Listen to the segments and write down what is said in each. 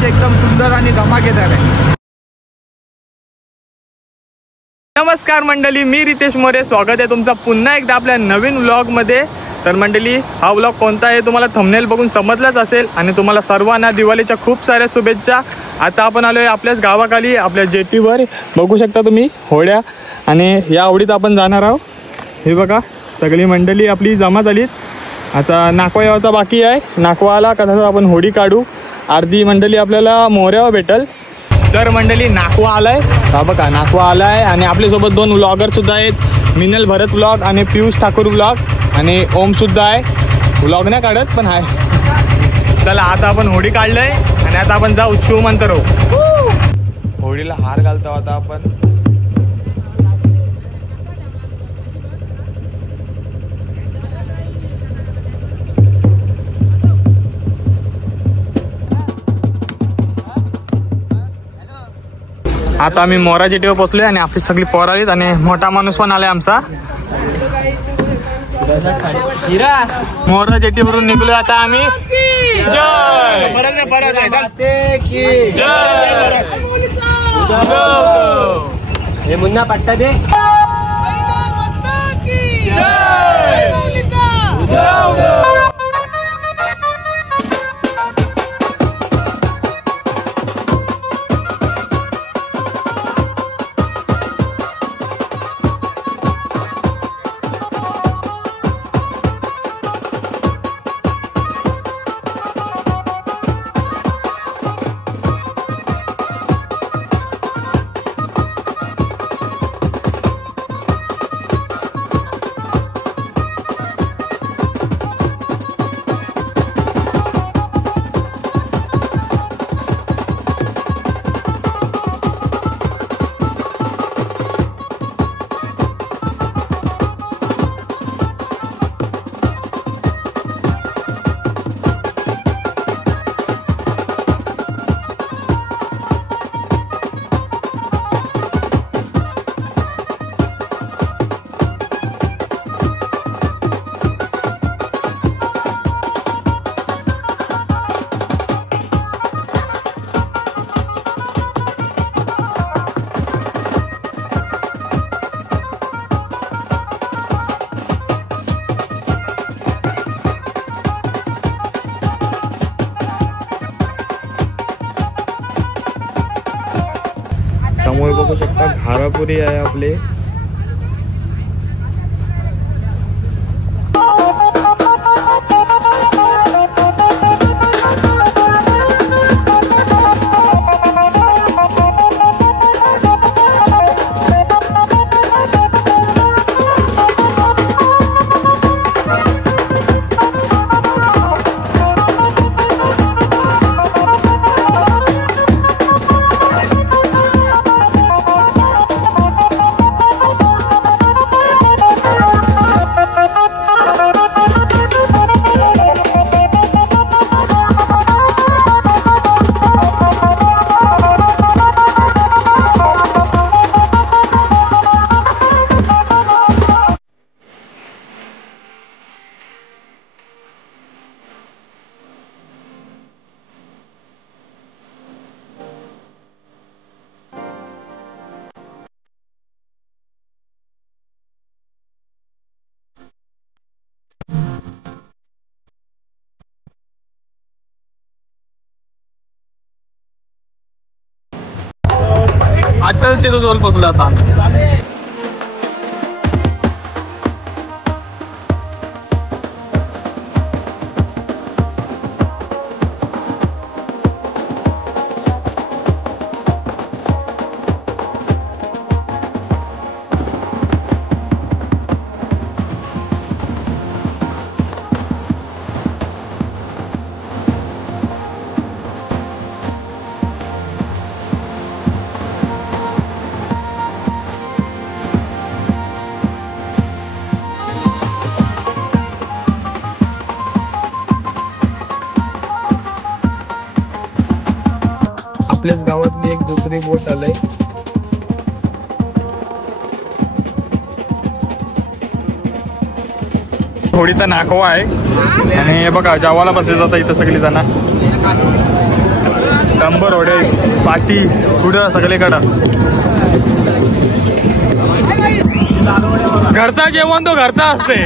आज एकदम सुंदर आणि धमाकेदार आहे। नमस्कार मंडळी, मी रितेश मोरे, स्वागत आहे तुमचं पुन्हा एकदा आपल्या नवीन व्लॉगमध्ये। तर मंडळी, हा व्लॉग कोणता आहे तुम्हाला थंबनेल बघून समजलाच असेल आणि तुम्हाला सर्वांना दिवाळीच्या खूप साऱ्या शुभेच्छा। आता आपण आलोय आपल्याच गावाखाली आपल्या जेटीवर, बघू शकता तुम्ही होड्या, आणि या होडीत आपण जाणार आहोत। हे बघा सगळी मंडळी आपली जमा झालीत। आता नाकवा यायचा बाकी आहे, नाकवा आला का तसं आपण होडी काढू। अर्धी मंडळी आपल्याला मोऱ्यावर भेटल। तर मंडळी नाकवा आलाय, हा बघा नाकवा आलाय आणि आपल्यासोबत दोन व्लॉगर सुद्धा आहेत, मिनल भरत व्लॉग आणि पियुष ठाकूर व्लॉग, आणि ओम सुद्धा आहे। व्लॉग नाही काढत पण आहे। चला आता आपण होडी काढलंय आणि आता आपण जाऊ शिवमंतर होडीला हार घालतो आता आपण। आता आम्ही मोरा जेटीवर पोहोचलोय आणि आपली सगळी पोर आलीत आणि मोठा माणूस पण आलाय आमचा। मोरा जेटीवरून निघलोय आता आम्ही। जय हे मुन्ना पट्टा दे। समोर बघू शकता घारापुरी आहे आपले। अटल से तो जोल पोचला था। आपल्याच गावातली एक दुसरी बोट आलंय। होडीचा नाकवा आहे आणि हे बघा जावाला बसले जातात इथं सगळी जण। डंबर होडे पाटी पुढं सगळीकडं घरचा जेवण तो घरचा असते.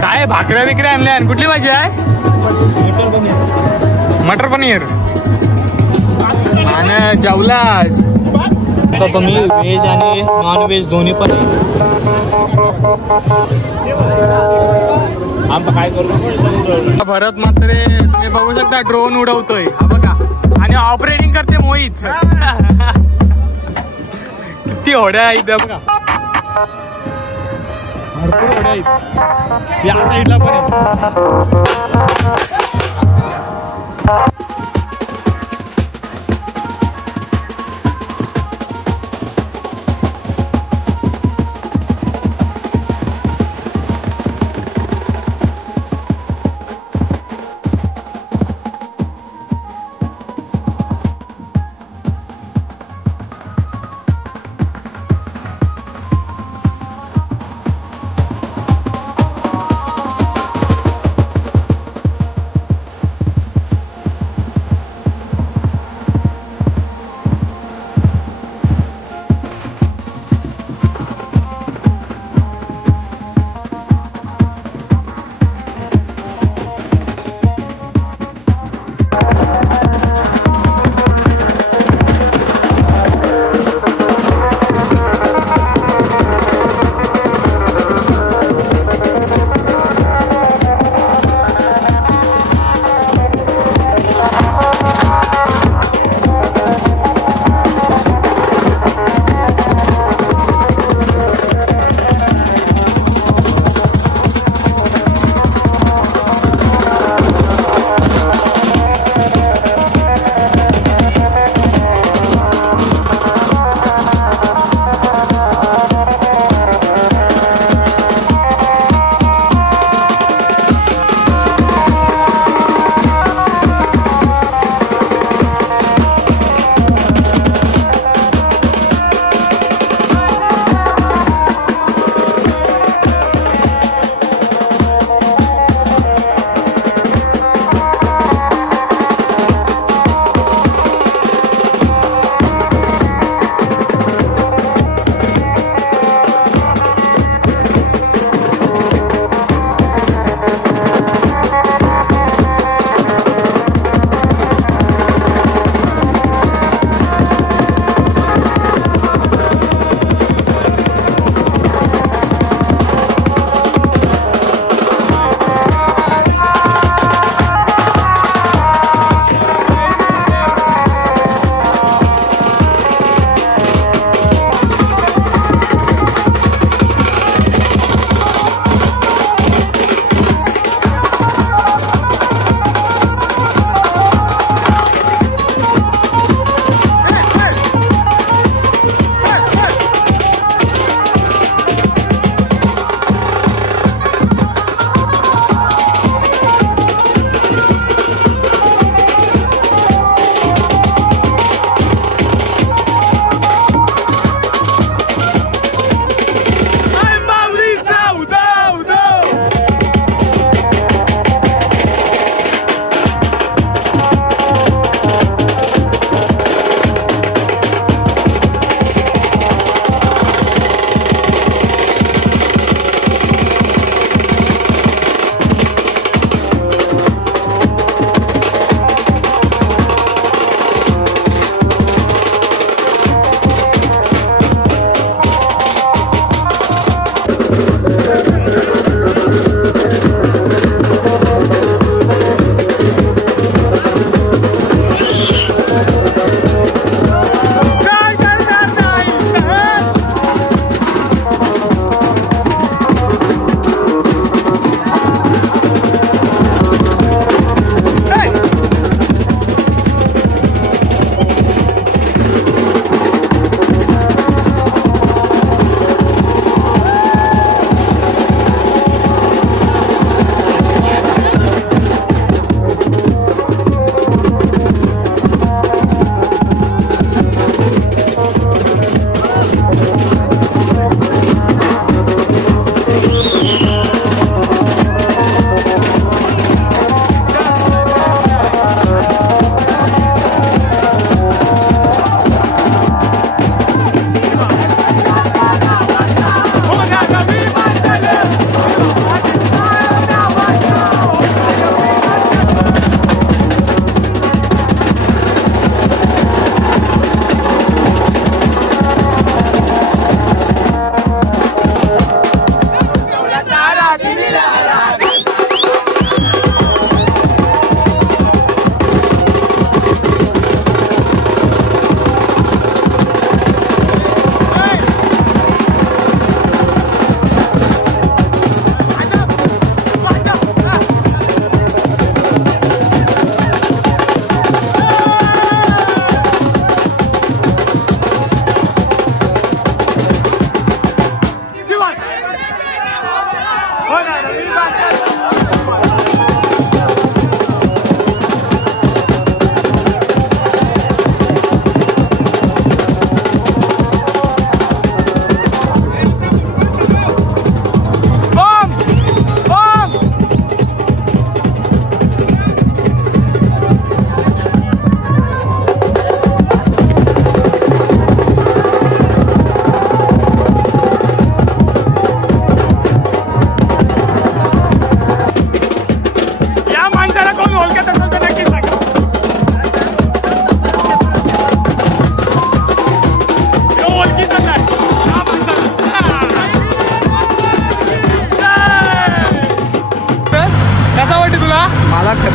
काय भाकऱ्या बिकऱ्या आणल्या आणि कुठली भाजी आहे? मटर पनीर आणि जेवलास आता तुम्ही व्हेज आणि नॉन व्हेज दोन्ही पण आम्ही काय करतो. भरत मात्र तुम्ही बघू शकता ड्रोन उडवतोय हा बघा आणि ऑपरेटिंग करते मोहित. किती होड्या आहेत बघा, भरपूर होड्या आहेत या साईडला पण आहे.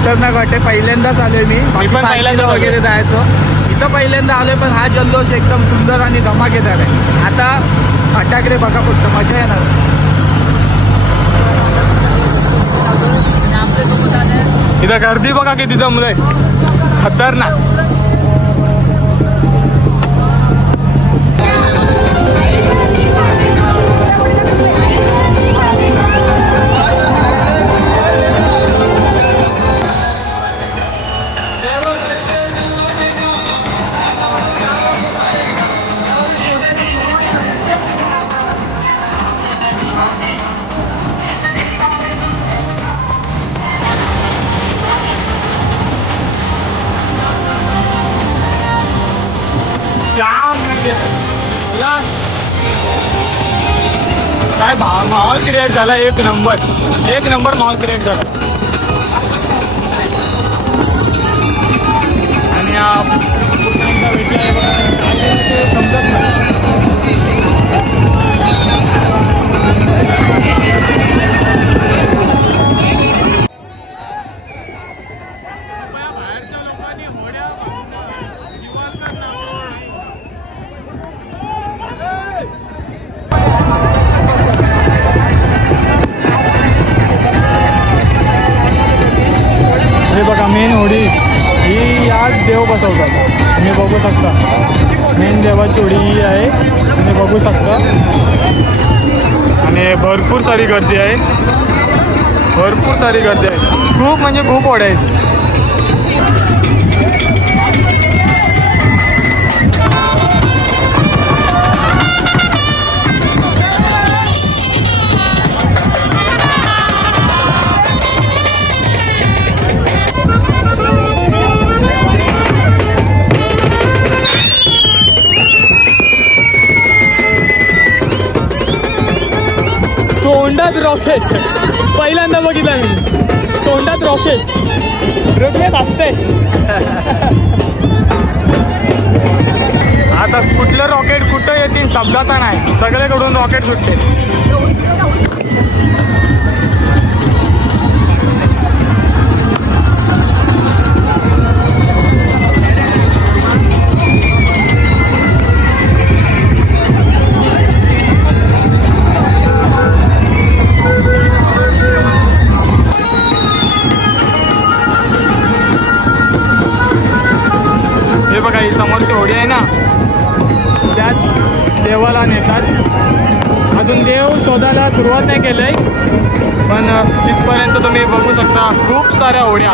खतरनाक वाटते. पहिल्यांदाच आलोय मी पण पहिल्यांदा वगैरे जायचो. इथं पहिल्यांदा आलोय, पण हा जल्लोष एकदम सुंदर आणि धमाकेदार आहे. आता फटाकडे बघा फक्त, मजा येणार. इथं गर्दी बघा किती जमलंय, खतरनाक. काय माहोल क्रिएट झाला, एक नंबर माहोल क्रिएट झाला. आणि समजत नाही. हे बघा मेन होडी ही याच देव बसवतात, तुम्ही बघू शकता. मेन देवाची होडी ही आहे, तुम्ही बघू शकता. आणि भरपूर सारी गर्दी आहे, खूप म्हणजे खूप होड्या आहेत. तोंडात रॉकेट पहिल्यांदा बघितला मी. तोंडात रॉकेट असते. आता कुठलं रॉकेट कुठं येतील शब्दाचा नाही, सगळ्याकडून रॉकेट सुटते. बघा ही समोरची होडी आहे ना, त्यात देवाला नेतात. अजून देव शोधायला सुरुवात नाही केलंय, पण तिथपर्यंत तुम्ही बघू शकता खूप साऱ्या होड्या.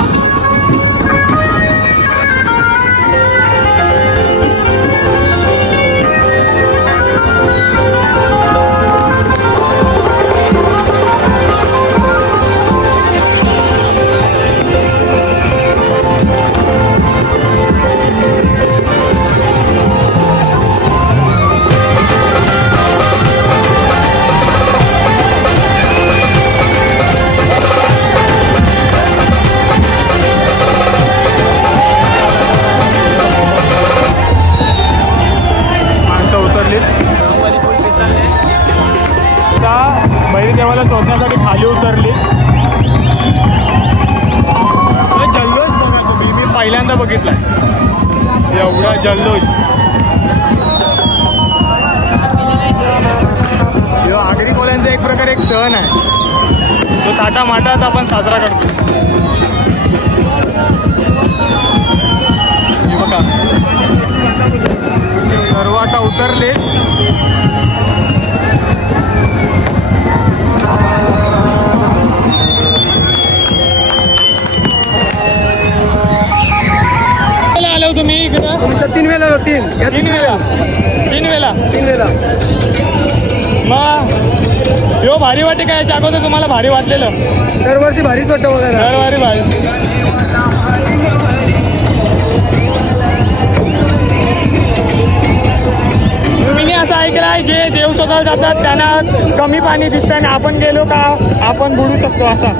देवाला शोधण्यासाठी खाली उतरली. जल्लोष बघा तुम्ही, मी पहिल्यांदा बघितलाय एवढा जल्लोष. आगरी कोल्यांचा एक प्रकारे एक सण आहे, तो थाटामाटात आपण साजरा करतो. हे बघा सर्व आता उतरले. आलो तुम्ही इकडं? तीन वेळा. मग यो भारी वाटे काय, याच्या अगोदर तुम्हाला भारी वाटलेलं? दरवर्षी भारीच वाटतं वगैरे. दरवर्षी भारी. मी असं ऐकलं आहे, जे देव शोधायला जातात त्यांना कमी पाणी दिसतं आणि आपण गेलो का आपण बुडू शकतो असा.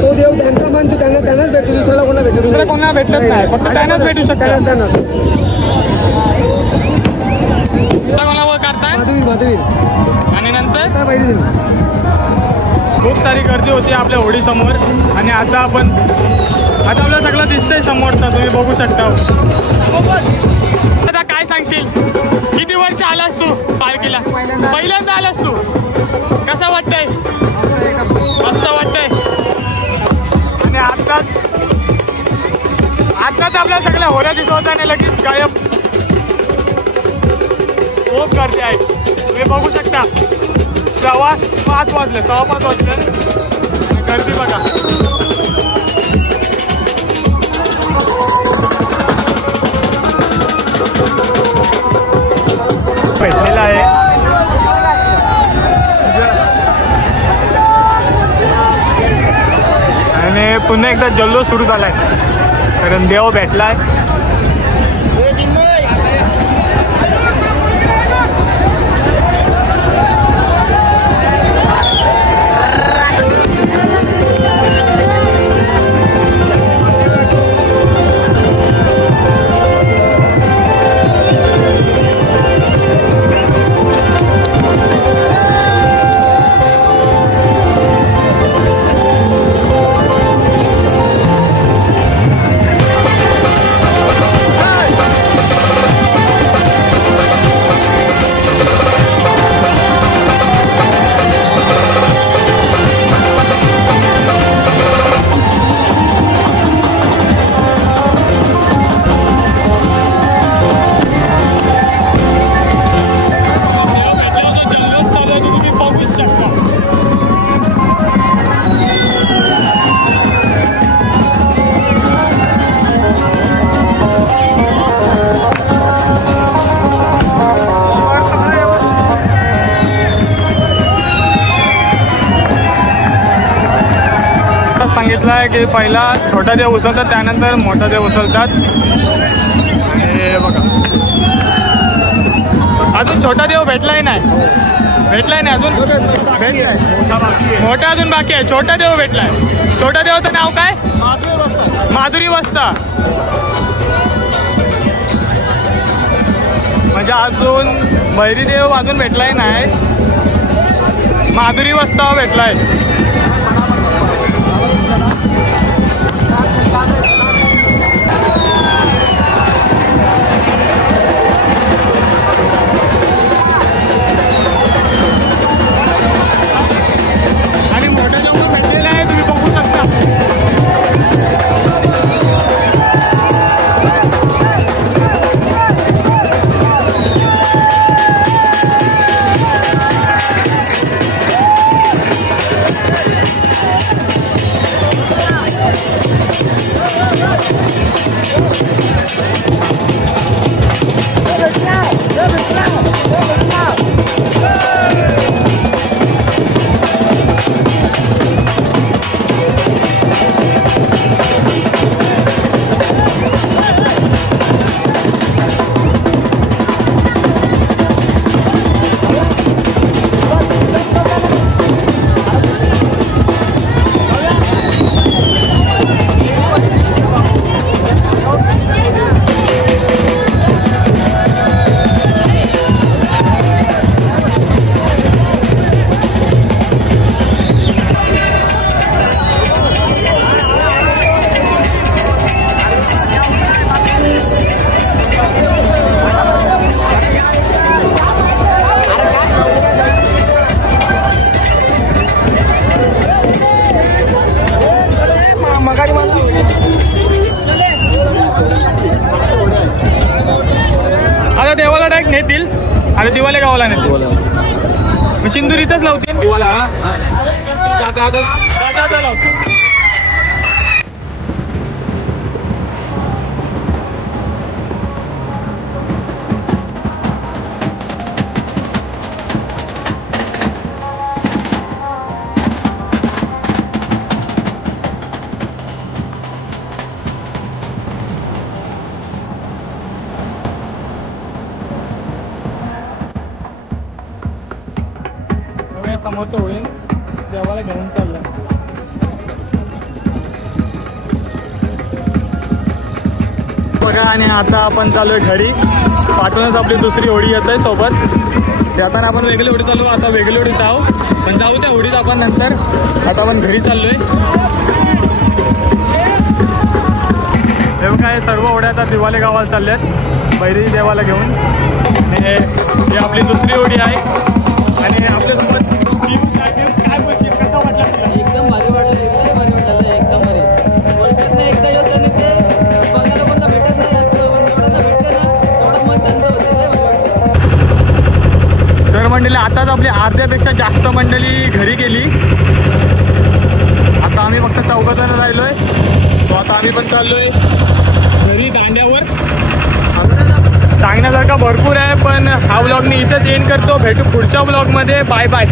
तो देव त्यांचा मानतो, त्यांनाच भेटतो, दुसऱ्याला कोणा भेटतो? दुसऱ्या कोणाला भेटलंच नाही, फक्त त्यांनाच भेटू शकतात. कोणावर करताय? माधवी. आणि नंतर खूप सारी गर्दी होती आपल्या होडी समोर. आणि आता आपल्याला सगळं दिसतंय समोरचा, तुम्ही बघू शकता. आता काय सांगशील, किती वर्ष आलास तू पालखीला? पहिल्यांदा आलास तू, कसं वाटतंय? मस्त वाटतंय. आणि आत्ताच आपल्या सगळ्या होड्या दिसवत आणि लगेच गायब. खूप गर्दी आहे, तुम्ही बघू शकता. 5:15 वाजले, 5:15 वाजले. गर्दी बघा. भेटलेला आहे आणि पुन्हा एकदा जल्लोष सुरू झालाय, कारण देव भेटलाय. सांगितलं आहे की पहिला छोटा देव उचलतात, त्यानंतर मोठा देव उचलतात. हे बघा, अजून छोटा देव भेटलाय नाही अजून. मोठा अजून बाकी आहे. छोटा देव भेटलाय. छोटा देवाचं नाव काय? माधुरी वस्ता. म्हणजे अजून भैरी देव अजून भेटलाय नाही, माधुरी वस्ता भेटलाय. आणि मोठा जंगल भेटलेला आहे, तुम्ही बघू शकता. आता देवाला डायरेक्ट नेतील, आता दिवाले गावाला नेतील. सिंदूर इथंच लावतील दिवाला. लावतील. समोरचं होईल देवाला घेऊन चाललं. बघा, आणि आता आपण चालू आहे घरी. पाठवूनच आपली दुसरी होडी येत आहे सोबत. जाताना आपण वेगळी होडी चालू, आता वेगळी होडी जाऊ, पण जाऊ त्या होडीत आपण नंतर. आता आपण घरी चाललोय. हे काय सर्व ओढ्या आता दिवाले गावाला चालल्यात बैरी देवाला घेऊन. आणि ही आपली दुसरी ओढी आहे. आणि आपल्यासोबत काय बोलशील, कसा वाटला? एकदम भारी वाटलं, एकदम भारी वाटलं, एकदम भारी. वर्षात एकदा येऊन आणि ते बघायला कोणाला भेटत नाही जास्त, पण एवढं भेटतं ना एवढं मन शांत होतं. लय भारी वाटतं. तर मंडळी आताच आपली अर्ध्यापेक्षा जास्त मंडळी घरी गेली. आता आम्ही फक्त 4 जण राहिलोय. तो आता आम्ही पण चाललोय घरी दांड्यावर. सांगण्यासारखा भरपूर आहे, पण हा व्लॉग मी इथंच एंड करतो. भेटू पुढच्या व्लॉगमध्ये. Bye bye.